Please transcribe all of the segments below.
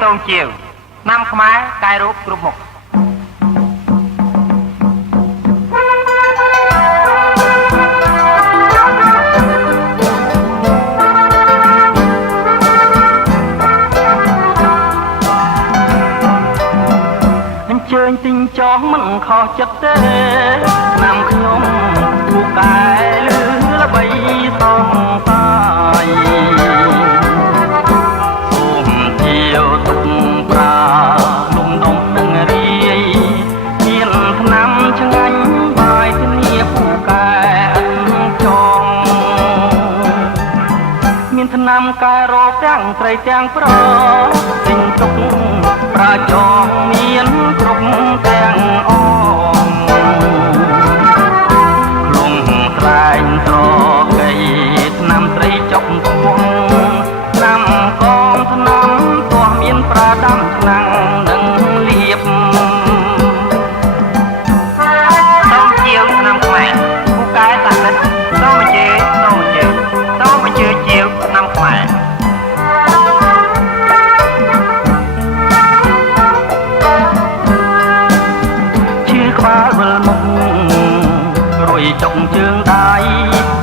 សូមជាវណាំខ្មែរកែរូបគ្រប់មុខអញ្ជើញទិញចោះមិនខុសចិត្តទេណាំខ្ញុំពូកែលឺល្បីសងសាយឆ្នាំកែរោទាំងត្រីទាំងប្រទិញទុកប្រាចងមានគ្រប់ទាំងអងក្នុងត្រែងត្រកៃឆ្នាំត្រីចុកពងឆ្នាំកងឆ្នាំទាស់មានប្រាដាំឆ្នាំងនិងលៀបសូមជាវឆ្នាំខ្មែរពូកែតានិតសូមអញ្ជើញជាវឆ្នាំខ្មែរឈឺក្បាលវិលមុខរួយចុកជើងដៃ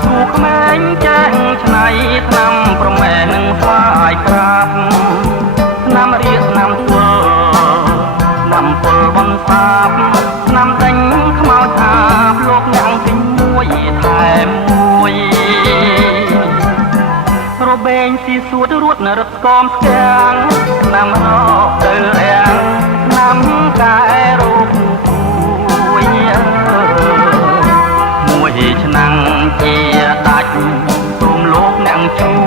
គ្រូក្មេងចាស់ឆ្នៃឆ្នាំប្រមែនឹងស្វាយក្រាបឆ្នាំរៀបឆ្នាំធ្វើឆ្នាំពលបនសាបឆ្នាំដេញខ្មោចអាបលោកអ្នកទិញមួយថែមមួយរបេងស៊ីសួតរួតរត់ស្គមស្គាំងឆ្នាំរកទៅរាំងឆ្នាំកែរូបមួយឆ្នាំជាដាច់សូមលោកអ្នកជួយ